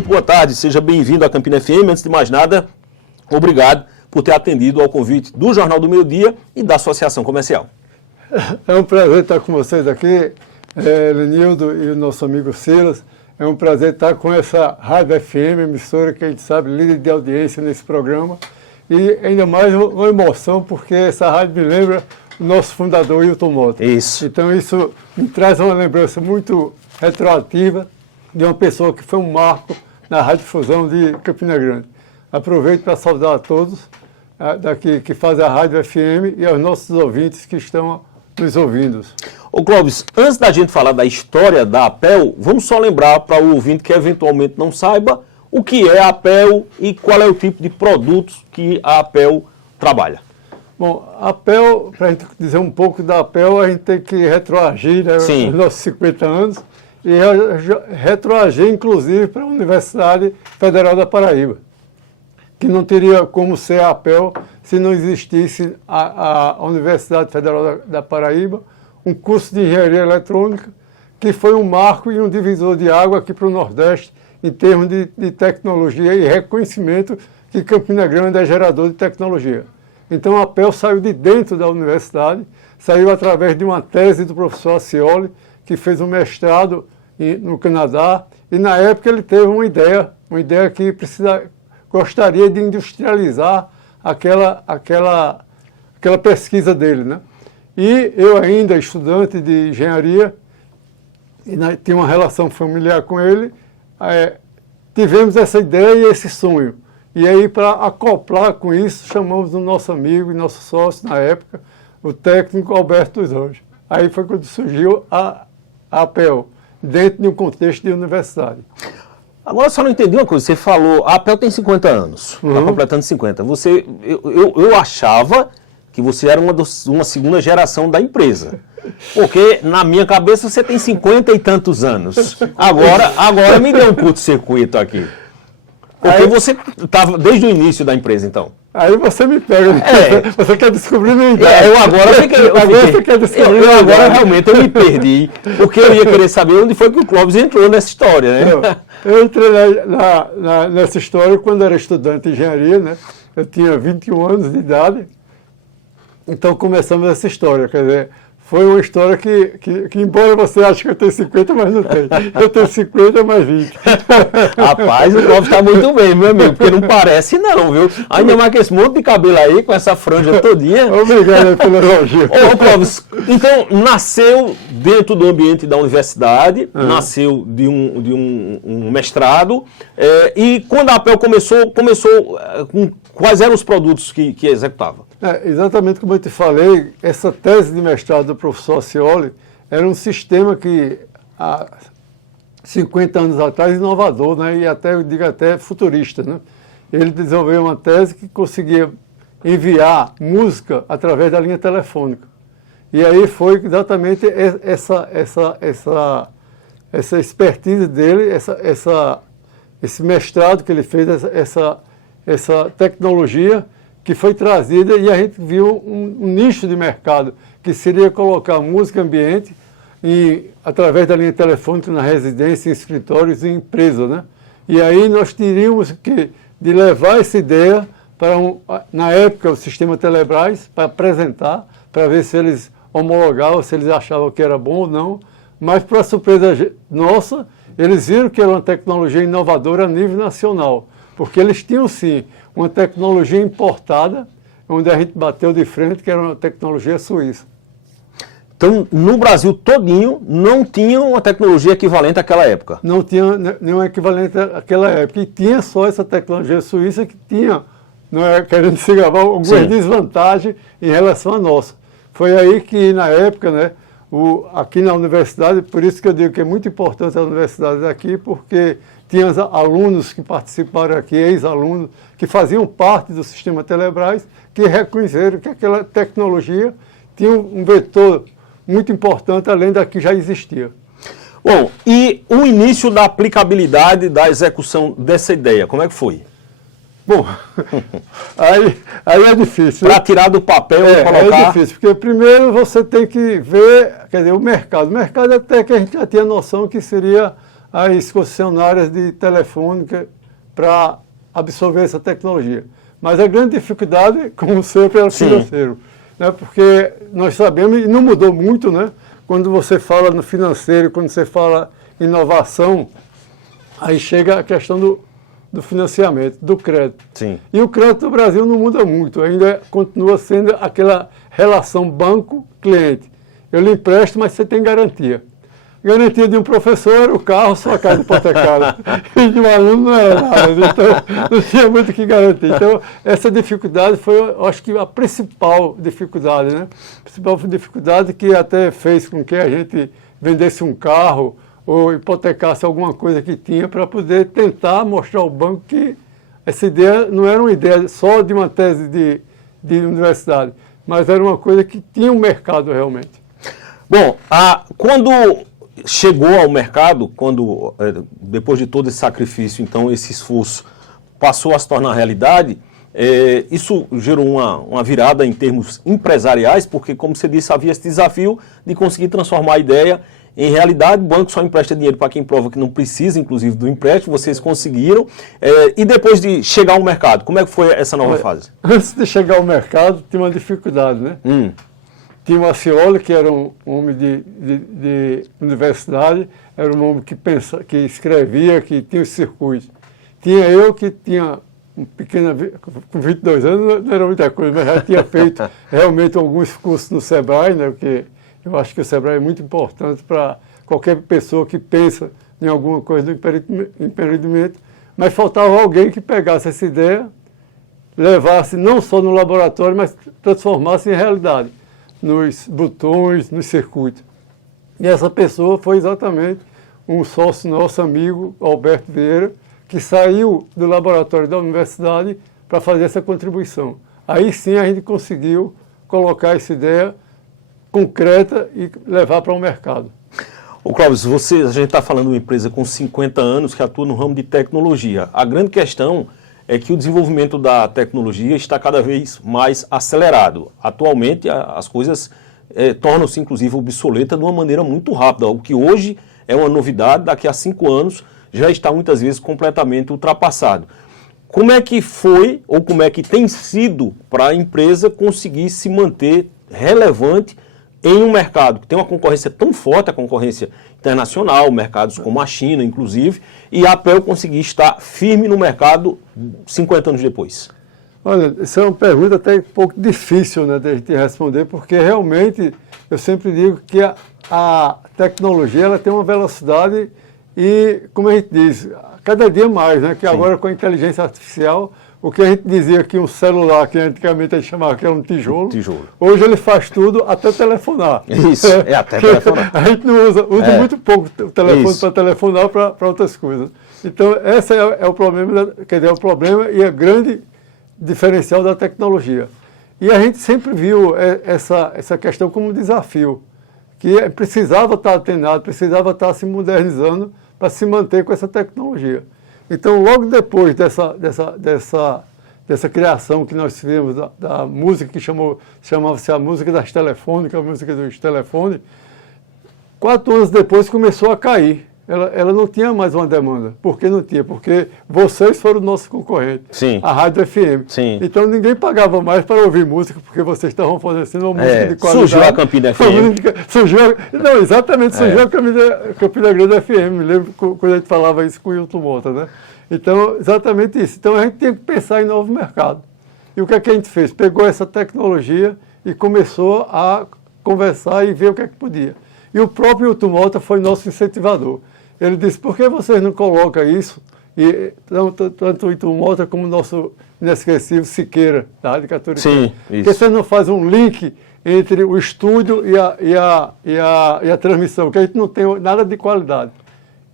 muito boa tarde, seja bem-vindo à Campina FM. Antes de mais nada, obrigado por ter atendido ao convite do Jornal do Meio Dia e da Associação Comercial. É um prazer estar com vocês aqui, Lenildo e o nosso amigo Silas. É um prazer estar com essa Rádio FM, emissora que a gente sabe, líder de audiência nesse programa. E ainda mais uma emoção, porque essa rádio me lembra o nosso fundador, Hilton Mota. Isso. Então isso me traz uma lembrança muito retroativa de uma pessoa que foi um marco na radiodifusão de Campina Grande. Aproveito para saudar a todos daqui que fazem a Rádio FM e aos nossos ouvintes que estão nos ouvindo. Ô Clóvis, antes da gente falar da história da APEL, vamos só lembrar para o ouvinte que eventualmente não saiba o que é a APEL e qual é o tipo de produtos que a APEL trabalha. Bom, a APEL, para a gente dizer um pouco da APEL, a gente tem que retroagir, né, os nossos 50 anos e retroagir, inclusive, para a Universidade Federal da Paraíba, que não teria como ser a APEL se não existisse a Universidade Federal da Paraíba, um curso de engenharia eletrônica, que foi um marco e um divisor de água aqui para o Nordeste, em termos de tecnologia e reconhecimento que Campina Grande é gerador de tecnologia. Então a APEL saiu de dentro da universidade, saiu através de uma tese do professor Acioli, que fez um mestrado no Canadá, e na época ele teve uma ideia que gostaria de industrializar aquela pesquisa dele, né? E eu ainda, estudante de engenharia, e tinha uma relação familiar com ele, tivemos essa ideia e esse sonho. E aí, para acoplar com isso, chamamos o nosso amigo e nosso sócio, na época, o técnico Alberto dos Anjos. Aí foi quando surgiu a APEL, dentro de um contexto de universidade. Agora, eu só não entendi uma coisa. Você falou, a APEL tem 50 anos, está completando 50. Eu achava que você era uma segunda geração da empresa. Porque, na minha cabeça, você tem 50 e tantos anos. Agora me deu um curto-circuito aqui. Porque você estava desde o início da empresa, então. Aí você me pega. Você quer descobrir minha idade. Você quer descobrir realmente eu me perdi. Porque eu ia querer saber onde foi que o Clóvis entrou nessa história, né? Eu entrei nessa história quando era estudante de engenharia, né? Eu tinha 21 anos de idade. Então começamos essa história, quer dizer, foi uma história que embora você ache que eu tenho 50, mas não tenho. Eu tenho 50 mais 20. Rapaz, o Clóvis está muito bem, meu amigo, porque não parece não, viu? Ainda mais que esse monte de cabelo aí, com essa franja todinha. Obrigado pelo elogio. Ô Clóvis, então nasceu dentro do ambiente da universidade, nasceu de um mestrado, e quando a APEL começou com quais eram os produtos que executava? Exatamente como eu te falei, essa tese de mestrado do professor Acioli era um sistema que há 50 anos atrás inovador, né? E eu digo até futurista, né? Ele desenvolveu uma tese que conseguia enviar música através da linha telefônica. E aí foi exatamente essa expertise dele, esse mestrado que ele fez, essa tecnologia que foi trazida e a gente viu um nicho de mercado, que seria colocar música ambiente através da linha telefônica na residência, em escritórios e em empresas, né? E aí nós teríamos de levar essa ideia para, na época, o sistema Telebrás, para apresentar, para ver se eles homologavam, se eles achavam que era bom ou não, mas, para surpresa nossa, eles viram que era uma tecnologia inovadora a nível nacional, porque eles tinham, sim, uma tecnologia importada, onde a gente bateu de frente, que era uma tecnologia suíça. Então, no Brasil todinho, não tinha uma tecnologia equivalente àquela época? Não tinha nenhum equivalente àquela época. E tinha só essa tecnologia suíça que tinha, não é, querendo se gravar, alguma desvantagem em relação à nossa. Foi aí que, na época, né, aqui na universidade, por isso que eu digo que é muito importante a universidade aqui, porque tinha alunos que participaram aqui, ex-alunos, que faziam parte do sistema Telebrás, que reconheceram que aquela tecnologia tinha um vetor muito importante, além da que já existia. Bom, e o início da aplicabilidade da execução dessa ideia, como é que foi? Bom, aí é difícil. Para tirar do papel e colocar... É difícil, porque primeiro você tem que ver, quer dizer, o mercado. O mercado até que a gente já tinha noção que seria as concessionárias de telefônica para absorver essa tecnologia. Mas a grande dificuldade, como sempre, era o financeiro. Né? Porque nós sabemos, e não mudou muito, né? Quando você fala no financeiro, quando você fala em inovação, aí chega a questão do financiamento, do crédito. Sim. E o crédito no Brasil não muda muito, ainda continua sendo aquela relação banco-cliente. Eu lhe empresto, mas você tem garantia. Garantia de um professor era o carro, sua casa hipotecada. E de um aluno não era nada, então não tinha muito o que garantir. Então, essa dificuldade foi, eu acho que a principal dificuldade, né? A principal dificuldade que até fez com que a gente vendesse um carro ou hipotecasse alguma coisa que tinha para poder tentar mostrar ao banco que essa ideia não era uma ideia só de uma tese de universidade, mas era uma coisa que tinha um mercado realmente. Bom, quando chegou ao mercado, depois de todo esse sacrifício, então esse esforço passou a se tornar realidade, isso gerou uma virada em termos empresariais, porque, como você disse, havia esse desafio de conseguir transformar a ideia em realidade. O banco só empresta dinheiro para quem prova que não precisa, inclusive, do empréstimo. Vocês conseguiram. E depois de chegar ao mercado, como é que foi essa nova fase? Antes de chegar ao mercado, tinha uma dificuldade, né? Tinha o Acioli, que era um homem de universidade, era um homem que escrevia, que tinha os circuitos. Tinha eu, que tinha com 22 anos, não era muita coisa, mas já tinha feito realmente alguns cursos no Sebrae, né? Porque eu acho que o Sebrae é muito importante para qualquer pessoa que pensa em alguma coisa do empreendimento, mas faltava alguém que pegasse essa ideia, levasse não só no laboratório, mas transformasse em realidade, nos botões, nos circuitos. E essa pessoa foi exatamente um sócio nosso amigo, Alberto Vieira, que saiu do laboratório da universidade para fazer essa contribuição. Aí sim a gente conseguiu colocar essa ideia concreta e levar para o mercado. Ô Clóvis, a gente está falando de uma empresa com 50 anos que atua no ramo de tecnologia. A grande questão é que o desenvolvimento da tecnologia está cada vez mais acelerado. Atualmente, as coisas tornam-se, inclusive, obsoletas de uma maneira muito rápida. O que hoje é uma novidade, daqui a 5 anos já está muitas vezes completamente ultrapassado. Como é que foi, ou como é que tem sido para a empresa conseguir se manter relevante em um mercado que tem uma concorrência tão forte, a concorrência internacional, mercados como a China, inclusive, e a APEL conseguir estar firme no mercado 50 anos depois? Olha, essa é uma pergunta até um pouco difícil, né, de a gente responder, porque realmente eu sempre digo que a tecnologia ela tem uma velocidade e, como a gente diz, cada dia mais, né, que Sim. Agora com a inteligência artificial, o que a gente dizia que um celular, que antigamente a gente chamava que era um tijolo, hoje ele faz tudo, até telefonar. Isso, até telefonar. A gente não usa muito pouco o telefone para telefonar para outras coisas. Então, esse é o problema, quer dizer, é o problema e é grande diferencial da tecnologia. E a gente sempre viu essa questão como um desafio, que precisava estar atenado, precisava estar se modernizando para se manter com essa tecnologia. Então, logo depois dessa criação que nós fizemos da música que chamava-se a música das telefônicas, a música dos telefones, 4 anos depois começou a cair. Ela não tinha mais uma demanda. Por que não tinha? Porque vocês foram nossos concorrentes, Sim. a Rádio FM. Sim. Então ninguém pagava mais para ouvir música, porque vocês estavam fornecendo uma música de qualidade. Surgiu a Campina FM. Surgiu a Campina Grande FM. Me lembro quando a gente falava isso com o Hilton Mota, né? Então, exatamente isso. Então a gente tem que pensar em novo mercado. E o que é que a gente fez? Pegou essa tecnologia e começou a conversar e ver o que é que podia. E o próprio Hilton Mota foi nosso incentivador. Ele disse, por que vocês não colocam isso? E tanto o Hilton Mota como o nosso inesquecível Siqueira, da Rádio Católica. Sim, isso. Porque você não faz um link entre o estúdio e a transmissão, que a gente não tem nada de qualidade.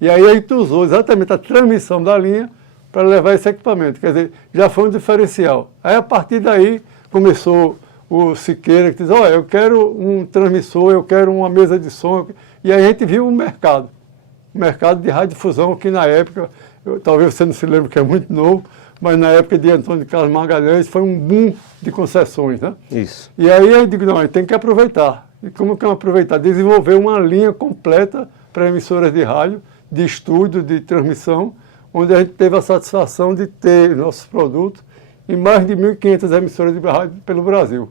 E aí a gente usou exatamente a transmissão da linha para levar esse equipamento. Quer dizer, já foi um diferencial. Aí a partir daí começou o Siqueira, que diz, olha, eu quero um transmissor, eu quero uma mesa de som. E aí a gente viu um mercado de radiodifusão, que na época, talvez você não se lembre que é muito novo, mas na época de Antônio Carlos Magalhães foi um boom de concessões, né? Isso. E aí eu digo, não, a gente tem que aproveitar. E como que aproveitar? Desenvolver uma linha completa para emissoras de rádio, de estúdio, de transmissão, onde a gente teve a satisfação de ter nossos produtos em mais de 1.500 emissoras de rádio pelo Brasil.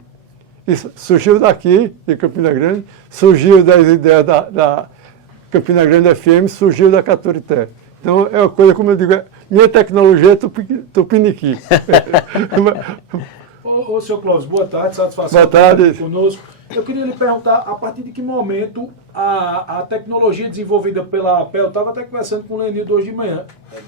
Isso surgiu daqui, de Campina Grande, surgiu das ideias da Campina Grande FM, surgiu da Caturité. Então, é uma coisa, como eu digo, minha tecnologia é tupiniqui. Ô, senhor Clóvis, boa tarde, satisfação Boa tarde. Conosco. Eu queria lhe perguntar, a partir de que momento a tecnologia desenvolvida pela APEL, eu estava até conversando com o Lenildo hoje de manhã,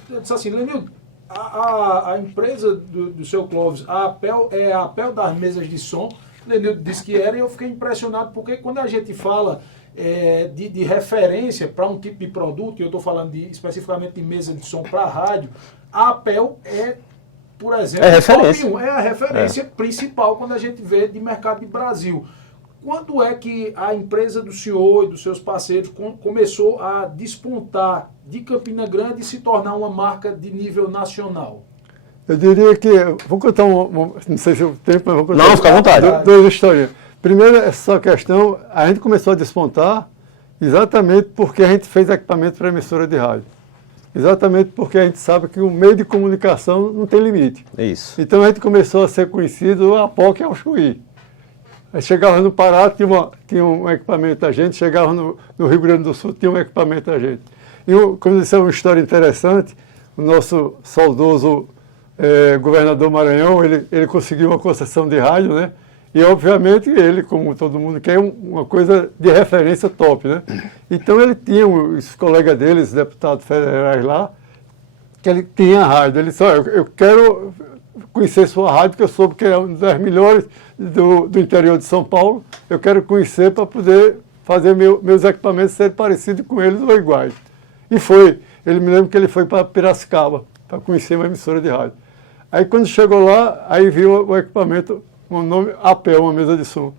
eu disse assim, Lenildo, a empresa do seu Clóvis, a APEL é a APEL das mesas de som, o Lenildo disse que era, e eu fiquei impressionado, porque quando a gente fala de referência para um tipo de produto, e eu estou falando especificamente de mesa de som para rádio, a APEL é, por exemplo, a referência principal quando a gente vê de mercado de Brasil. Quando é que a empresa do senhor e dos seus parceiros começou a despontar de Campina Grande e se tornar uma marca de nível nacional? Eu diria que, vou contar não sei se o tempo, mas vou contar. Não, fica à vontade. Duas histórias. Primeiro, essa questão, a gente começou a despontar exatamente porque a gente fez equipamento para emissora de rádio. Exatamente porque a gente sabe que o meio de comunicação não tem limite. É isso. Então a gente começou a ser conhecido a POC e ao Chuí. Chegava no Pará, tinha um equipamento da gente, chegava no Rio Grande do Sul, tinha um equipamento da gente. E, como disse, é uma história interessante, o nosso saudoso governador Maranhão, ele conseguiu uma concessão de rádio, né? E, obviamente, ele, como todo mundo quer, uma coisa de referência top, né? Então, ele tinha os colegas dele, os deputados federais lá, que ele tinha rádio. Ele disse, eu quero conhecer sua rádio, porque eu soube que é uma das melhores do interior de São Paulo. Eu quero conhecer para poder fazer meus equipamentos serem parecidos com eles ou iguais. E foi. Ele me lembra que ele foi para Piracicaba, para conhecer uma emissora de rádio. Aí, quando chegou lá, aí viu o equipamento, o nome APEL, uma mesa de som.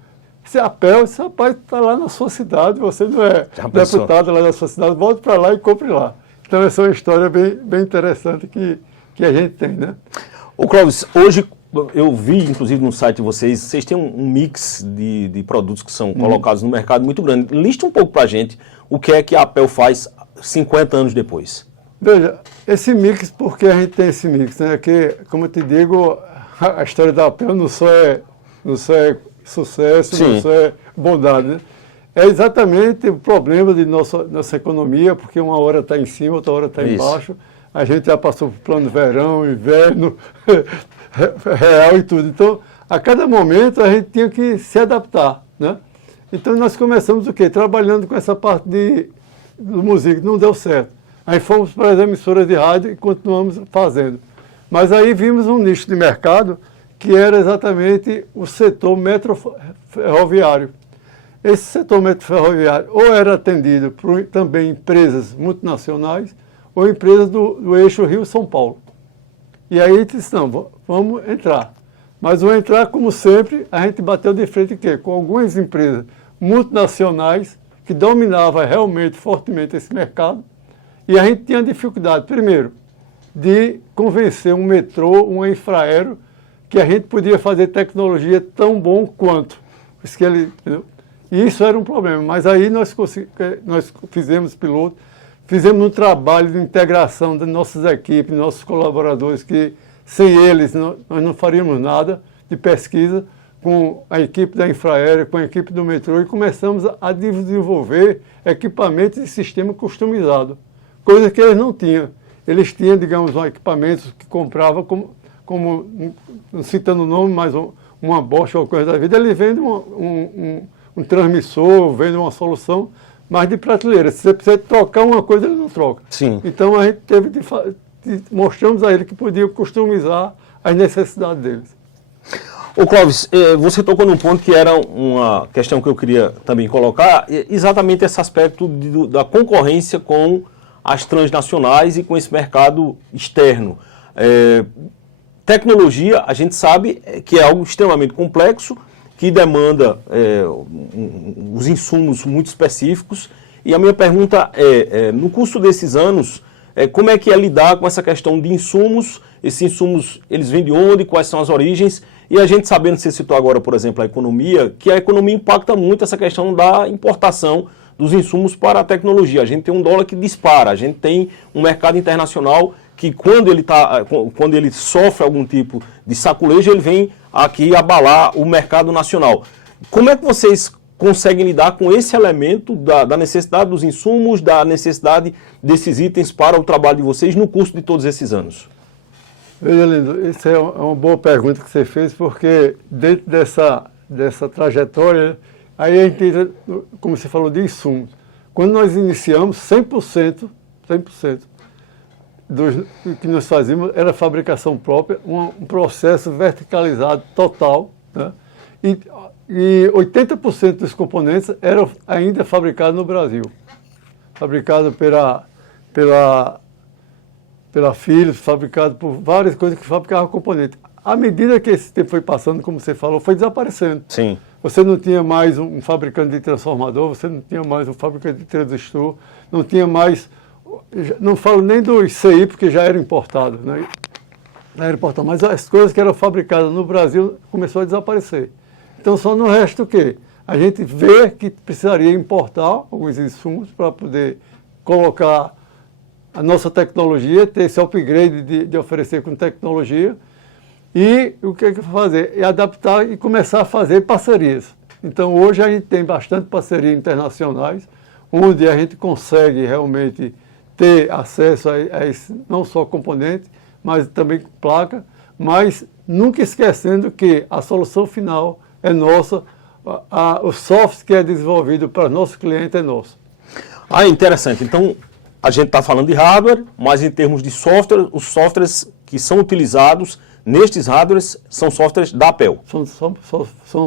Esse APEL, esse rapaz está lá na sua cidade, você não é deputado lá na sua cidade, volte para lá e compre lá. Então, essa é uma história bem interessante que a gente tem, né? Ô Clóvis, hoje eu vi, inclusive no site de vocês têm um mix de produtos que são colocados no mercado muito grande. Lista um pouco para a gente o que é que a APEL faz 50 anos depois. Veja, esse mix, por que a gente tem esse mix? Né? Que, como eu te digo, a história da APEL não só é sucesso, Sim. não só é bondade, né? É exatamente o problema de nossa economia, porque uma hora está em cima, outra hora está embaixo. A gente já passou por plano verão, inverno, real e tudo. Então, a cada momento a gente tinha que se adaptar, né? Então, nós começamos o quê? Trabalhando com essa parte do música, não deu certo. Aí fomos para as emissoras de rádio e continuamos fazendo. Mas aí vimos um nicho de mercado que era exatamente o setor metroferroviário. Esse setor metroferroviário ou era atendido por também empresas multinacionais ou empresas do eixo Rio-São Paulo. E aí disse, não, vamos entrar. Mas ao entrar, como sempre, a gente bateu de frente com algumas empresas multinacionais que dominavam realmente fortemente esse mercado. E a gente tinha dificuldade, primeiro, de convencer um metrô, um infraero, que a gente podia fazer tecnologia tão bom quanto. Entendeu? E isso era um problema. Mas aí nós fizemos piloto, fizemos um trabalho de integração das nossas equipes, nossos colaboradores, que sem eles nós não faríamos nada de pesquisa, com a equipe da Infraero, com a equipe do metrô, e começamos a desenvolver equipamentos de sistema customizado, coisa que eles não tinham. Eles tinham, digamos, equipamentos que compravam, como não citando o nome, mas uma Bosch ou coisa da vida, eles vendem um transmissor, vendem uma solução, mas de prateleira. Se você precisa trocar uma coisa, ele não troca. Sim. Então a gente teve mostramos a ele que podia customizar as necessidades deles. Ô Clóvis, você tocou num ponto que era uma questão que eu queria também colocar, exatamente esse aspecto da concorrência com as transnacionais e com esse mercado externo. Tecnologia, a gente sabe que é algo extremamente complexo, que demanda os insumos muito específicos. E a minha pergunta no curso desses anos, como é que é lidar com essa questão de insumos? Esses insumos, eles vêm de onde? Quais são as origens? E a gente sabendo, você citou agora, por exemplo, a economia, que a economia impacta muito essa questão da importação dos insumos para a tecnologia. A gente tem um dólar que dispara, a gente tem um mercado internacional que quando ele sofre algum tipo de saculejo, ele vem aqui abalar o mercado nacional. Como é que vocês conseguem lidar com esse elemento da necessidade dos insumos, da necessidade desses itens para o trabalho de vocês no curso de todos esses anos? Veja, Lindo, isso é uma boa pergunta que você fez, porque dentro dessa trajetória, aí a gente entra, como você falou, de insumos. Quando nós iniciamos, 100% do que nós fazíamos era fabricação própria, um processo verticalizado total, né? E 80% dos componentes eram ainda fabricados no Brasil. Fabricado pela Philips, fabricado por várias coisas que fabricavam componentes. À medida que esse tempo foi passando, como você falou, foi desaparecendo. Sim. Você não tinha mais um fabricante de transformador, você não tinha mais um fabricante de transistor, não tinha mais... Não falo nem do ICI, porque já era importado, né? Era importado, mas as coisas que eram fabricadas no Brasil começou a desaparecer. Então só não resta o quê? A gente vê que precisaria importar alguns insumos para poder colocar a nossa tecnologia, ter esse upgrade de oferecer com tecnologia. E o que é que fazer? É adaptar e começar a fazer parcerias. Então hoje a gente tem bastante parcerias internacionais, onde a gente consegue realmente ter acesso a esse, não só componente, mas também placa, mas nunca esquecendo que a solução final é nossa, o software que é desenvolvido para nosso cliente é nosso. Ah, interessante. Então, a gente está falando de hardware, mas em termos de software, os softwares que são utilizados nestes hardwares são softwares da Apple. São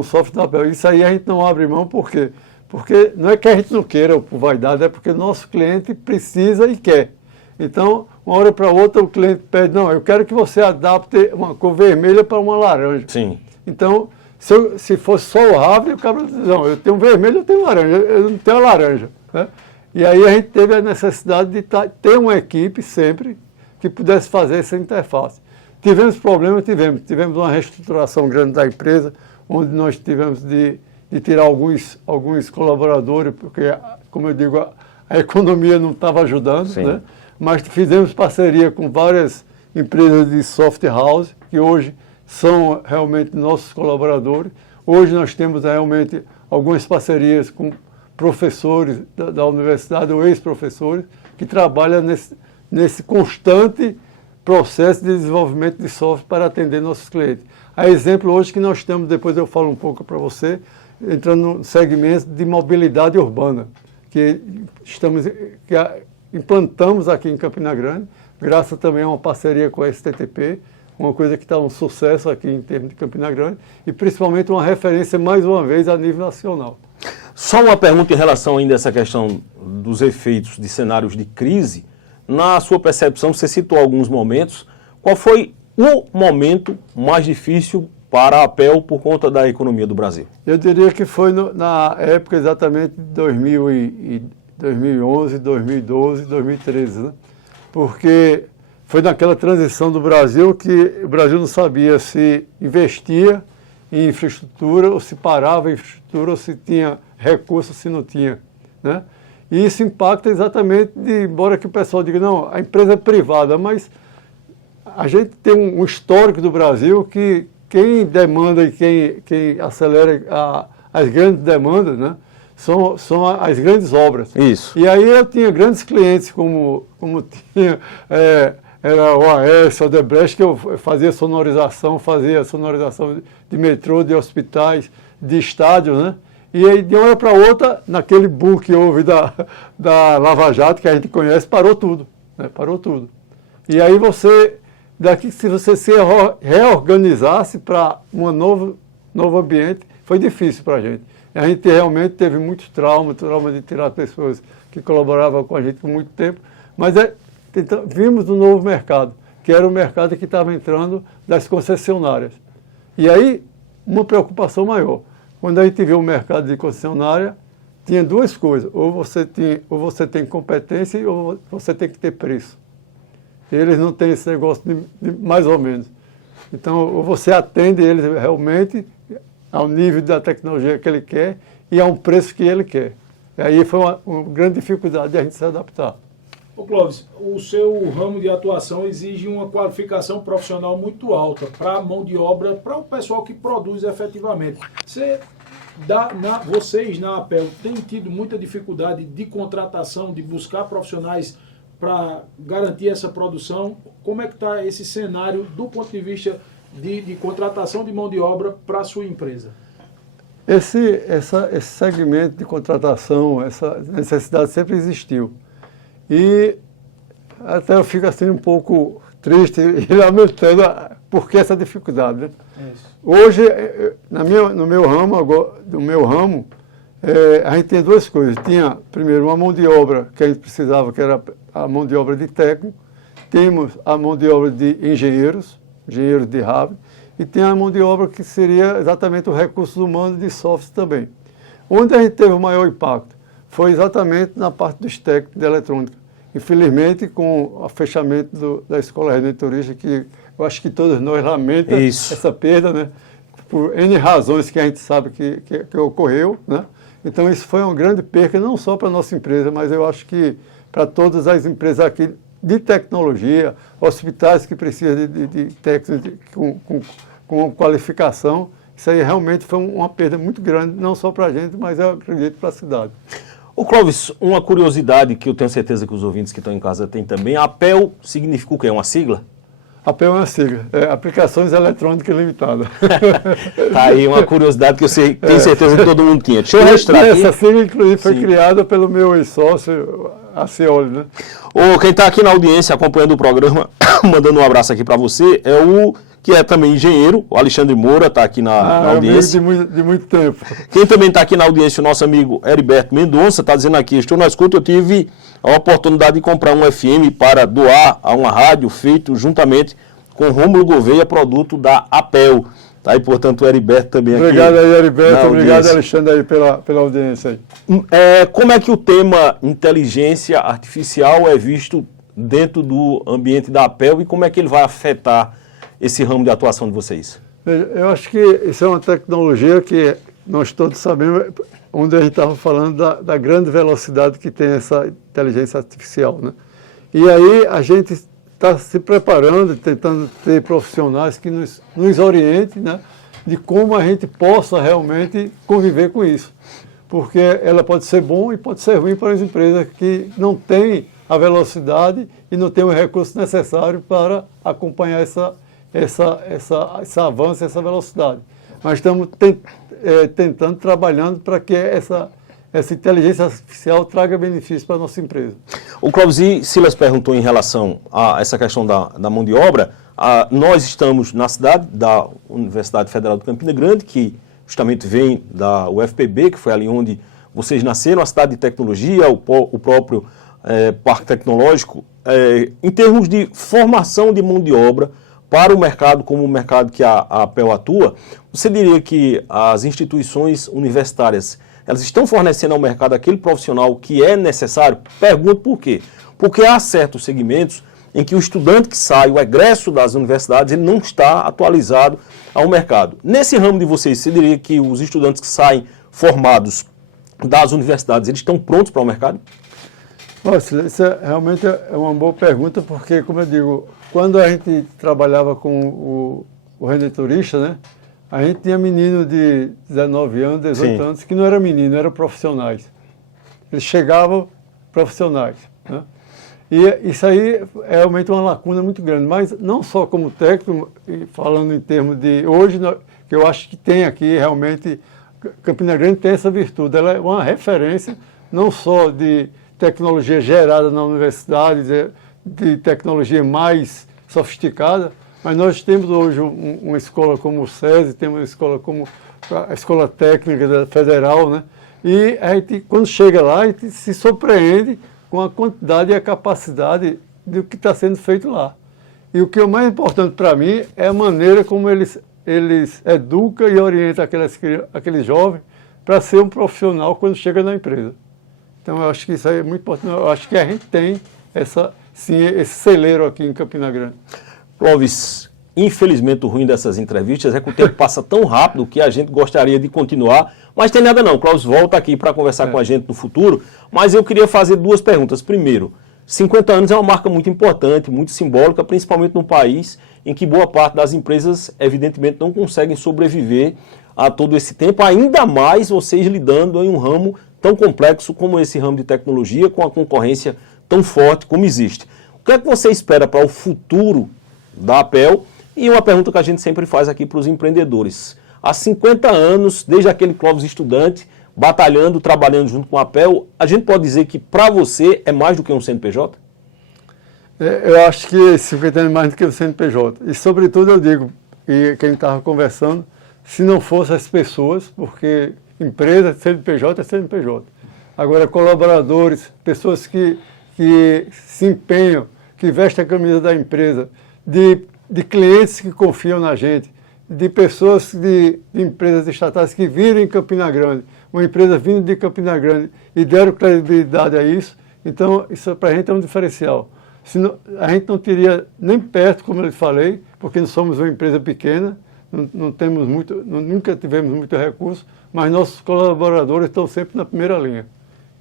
softwares da Apple. Isso aí a gente não abre mão, por quê? Porque não é que a gente não queira ou por vaidade, é porque o nosso cliente precisa e quer. Então, uma hora para outra, o cliente pede, não, eu quero que você adapte uma cor vermelha para uma laranja. Sim. Então, se fosse só o hardware, o cara diz, não, eu tenho vermelho, eu tenho laranja, eu não tenho a laranja, né? E aí a gente teve a necessidade de ter uma equipe sempre que pudesse fazer essa interface. Tivemos problemas, tivemos uma reestruturação grande da empresa, onde nós tivemos de tirar alguns colaboradores, porque, como eu digo, a economia não estava ajudando, né? Mas fizemos parceria com várias empresas de software house, que hoje são realmente nossos colaboradores. Hoje nós temos realmente algumas parcerias com professores da universidade ou ex-professores que trabalham nesse constante processo de desenvolvimento de software para atender nossos clientes. A exemplo hoje que nós estamos, depois eu falo um pouco para você, entrando no segmento de mobilidade urbana, que implantamos aqui em Campina Grande, graças também a uma parceria com a STTP, uma coisa que está um sucesso aqui em termos de Campina Grande, e principalmente uma referência, mais uma vez, a nível nacional. Só uma pergunta em relação ainda a essa questão dos efeitos de cenários de crise. Na sua percepção, você citou alguns momentos. Qual foi o momento mais difícil para a Apple por conta da economia do Brasil? Eu diria que foi na época exatamente de 2011, 2012, 2013, né? Porque foi naquela transição do Brasil que o Brasil não sabia se investia em infraestrutura, ou se parava em infraestrutura, ou se tinha recursos, se não tinha, né? E isso impacta exatamente, embora que o pessoal diga, não, a empresa é privada, mas a gente tem um histórico do Brasil que quem demanda e quem acelera as grandes demandas, né, são as grandes obras. Isso. E aí eu tinha grandes clientes, como tinha... era o AES, o Odebrecht, que eu fazia sonorização de metrô, de hospitais, de estádios, né? E aí, de uma hora para outra, naquele boom que houve da Lava Jato, que a gente conhece, parou tudo, né? Parou tudo. E aí se você se reorganizasse para um novo ambiente, foi difícil para a gente. E a gente realmente teve muito trauma de tirar pessoas que colaboravam com a gente por muito tempo, mas vimos um novo mercado, que era o mercado que estava entrando das concessionárias. E aí, uma preocupação maior. Quando a gente viu o mercado de concessionária, tinha duas coisas. Ou você tem competência ou você tem que ter preço. Eles não têm esse negócio de mais ou menos. Então, ou você atende eles realmente ao nível da tecnologia que ele quer e a um preço que ele quer. E aí foi uma grande dificuldade de a gente se adaptar. Ô Clóvis, o seu ramo de atuação exige uma qualificação profissional muito alta para a mão de obra, para o pessoal que produz efetivamente. Vocês na APEL têm tido muita dificuldade de contratação, de buscar profissionais para garantir essa produção? Como é que está esse cenário do ponto de vista de contratação de mão de obra para a sua empresa? Esse segmento de contratação, essa necessidade sempre existiu. E até eu fico assim um pouco triste e lamentando por que essa dificuldade, né? Hoje, no meu ramo, a gente tem duas coisas. Tinha, primeiro, uma mão de obra que a gente precisava, que era a mão de obra de técnico. Temos a mão de obra de engenheiros de hardware, e tem a mão de obra que seria exatamente o recursos humanos de software também. Onde a gente teve o maior impacto foi exatamente na parte dos técnicos de eletrônica. Infelizmente, com o fechamento da Escola Redentorista, que eu acho que todos nós lamentamos essa perda, né? Por N razões que a gente sabe que ocorreu, né? Então, isso foi uma grande perca, não só para a nossa empresa, mas eu acho que para todas as empresas aqui de tecnologia, hospitais que precisam de técnicos com qualificação. Isso aí realmente foi uma perda muito grande, não só para a gente, mas eu acredito para a cidade. Ô Clóvis, uma curiosidade que eu tenho certeza que os ouvintes que estão em casa têm também, a APEL significa o quê? É uma sigla? APEL é uma sigla, Aplicações Eletrônicas Limitadas. Tá aí uma curiosidade que eu tenho certeza que todo mundo tinha. Deixa eu registrar aqui. Essa sigla, inclusive, foi criada pelo meu sócio, a Cioli, né? Quem está aqui na audiência acompanhando o programa, mandando um abraço aqui para você, é o que é também engenheiro, o Alexandre Moura, está aqui na audiência. De muito tempo. Quem também está aqui na audiência, o nosso amigo Heriberto Mendonça, está dizendo aqui, estou na escuta, eu tive a oportunidade de comprar um FM para doar a uma rádio feito juntamente com Rômulo Gouveia, produto da APEL. Tá aí, portanto, o Heriberto também aqui. Obrigado aí, Heriberto. Obrigado, Alexandre, aí pela audiência. Aí. Como é que o tema inteligência artificial é visto dentro do ambiente da APEL e como é que ele vai afetar esse ramo de atuação de vocês? Eu acho que isso é uma tecnologia que nós todos sabemos, onde a gente estava falando da grande velocidade que tem essa inteligência artificial, né? E aí a gente está se preparando, tentando ter profissionais que nos orientem, né, de como a gente possa realmente conviver com isso. Porque ela pode ser bom e pode ser ruim para as empresas que não têm a velocidade e não têm o recurso necessário para acompanhar esse avanço, essa velocidade. Mas estamos tentando, trabalhando para que essa inteligência artificial traga benefícios para a nossa empresa. O Clóvis, e Silas perguntou em relação a essa questão da mão de obra. Nós estamos na cidade da Universidade Federal de Campina Grande, que justamente vem da UFPB, que foi ali onde vocês nasceram, a cidade de tecnologia, o próprio Parque Tecnológico. Em termos de formação de mão de obra para o mercado, como o mercado que a APEL atua, você diria que as instituições universitárias elas estão fornecendo ao mercado aquele profissional que é necessário? Pergunto por quê. Porque há certos segmentos em que o estudante que sai, o egresso das universidades, ele não está atualizado ao mercado. Nesse ramo de vocês, você diria que os estudantes que saem formados das universidades, eles estão prontos para o mercado? Nossa, isso realmente é uma boa pergunta, porque, como eu digo, quando a gente trabalhava com o redentorista, né? A gente tinha menino de 19 anos, 18 anos, que não era menino, eram profissionais. Eles chegavam profissionais, né? E isso aí é realmente uma lacuna muito grande, mas não só como técnico, falando em termos de hoje, que eu acho que tem aqui realmente, Campina Grande tem essa virtude, ela é uma referência não só de tecnologia gerada na universidade, de tecnologia mais sofisticada, mas nós temos hoje uma escola como o SESI, temos uma escola como a Escola Técnica Federal, né? E a gente, quando chega lá, a gente se surpreende com a quantidade e a capacidade do que está sendo feito lá. E o que é mais importante para mim é a maneira como eles educam e orientam aqueles jovens para ser um profissional quando chega na empresa. Então, eu acho que isso aí é muito importante. Eu acho que a gente tem esse celeiro aqui em Campina Grande. Clóvis, Infelizmente, o ruim dessas entrevistas é que o tempo passa tão rápido que a gente gostaria de continuar, mas tem nada não. O Clóvis volta aqui para conversar com a gente no futuro, mas eu queria fazer duas perguntas. Primeiro, 50 anos é uma marca muito importante, muito simbólica, principalmente num país em que boa parte das empresas, evidentemente, não conseguem sobreviver a todo esse tempo, ainda mais vocês lidando em um ramo tão complexo como esse ramo de tecnologia, com a concorrência tão forte como existe. O que é que você espera para o futuro da APEL? E uma pergunta que a gente sempre faz aqui para os empreendedores. Há 50 anos, desde aquele Clóvis estudante, batalhando, trabalhando junto com a APEL, a gente pode dizer que para você é mais do que um CNPJ? Eu acho que 50 anos é mais do que um CNPJ. E, sobretudo, eu digo, e quem estava conversando, se não fossem as pessoas, porque empresa, CNPJ é CNPJ. Agora, colaboradores, pessoas que se empenham, que vestem a camisa da empresa, de clientes que confiam na gente, de pessoas de empresas estatais que viram em Campina Grande, uma empresa vindo de Campina Grande e deram credibilidade a isso, então isso para a gente é um diferencial. Senão, a gente não teria nem perto, como eu falei, porque nós somos uma empresa pequena, não temos muito, nunca tivemos muito recurso, mas nossos colaboradores estão sempre na primeira linha.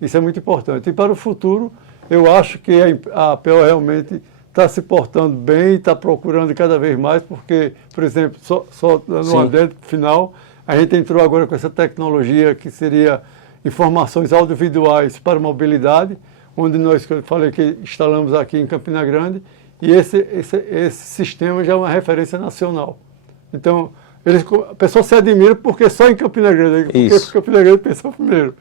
Isso é muito importante. E para o futuro, eu acho que a APEL realmente está se portando bem, está procurando cada vez mais, porque, por exemplo, só dando um adendo final, a gente entrou agora com essa tecnologia que seria informações audiovisuais para mobilidade, onde nós, que eu falei que instalamos aqui em Campina Grande, e esse sistema já é uma referência nacional. Então, a pessoa se admira porque só em Campina Grande, porque Campina Grande pensou primeiro.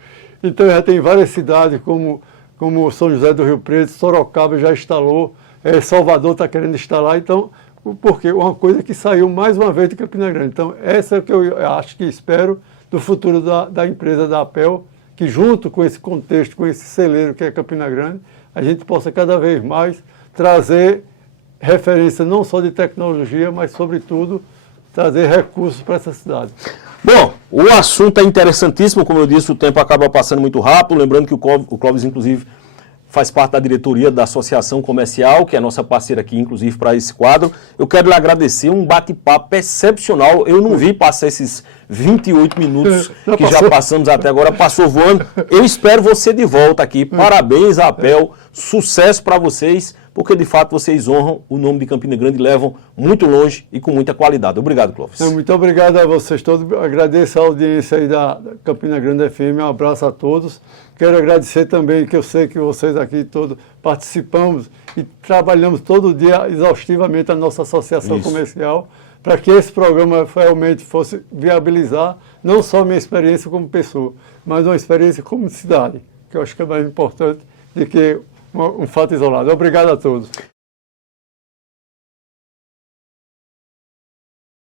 Então, já tem várias cidades, como São José do Rio Preto, Sorocaba já instalou, Salvador está querendo instalar, então, porque uma coisa que saiu mais uma vez de Campina Grande. Então, essa é o que eu acho que espero do futuro da empresa da APEL, que junto com esse contexto, com esse celeiro que é Campina Grande, a gente possa cada vez mais trazer referência não só de tecnologia, mas, sobretudo, trazer recursos para essa cidade. Bom, o assunto é interessantíssimo, como eu disse, o tempo acaba passando muito rápido, lembrando que o Clóvis, inclusive, faz parte da diretoria da Associação Comercial, que é a nossa parceira aqui, inclusive, para esse quadro. Eu quero lhe agradecer, um bate-papo excepcional. Eu não vi passar esses 28 minutos que já passamos até agora, passou voando. Eu espero você de volta aqui. Parabéns, APEL, sucesso para vocês, porque de fato vocês honram o nome de Campina Grande e levam muito longe e com muita qualidade. Obrigado, Clóvis. Muito obrigado a vocês todos. Agradeço a audiência aí da Campina Grande FM. Um abraço a todos. Quero agradecer também, que eu sei que vocês aqui todos participamos e trabalhamos todo dia exaustivamente a nossa associação comercial para que esse programa realmente fosse viabilizar não só a minha experiência como pessoa, mas uma experiência como cidade, que eu acho que é mais importante do que um fato isolado. Obrigado a todos.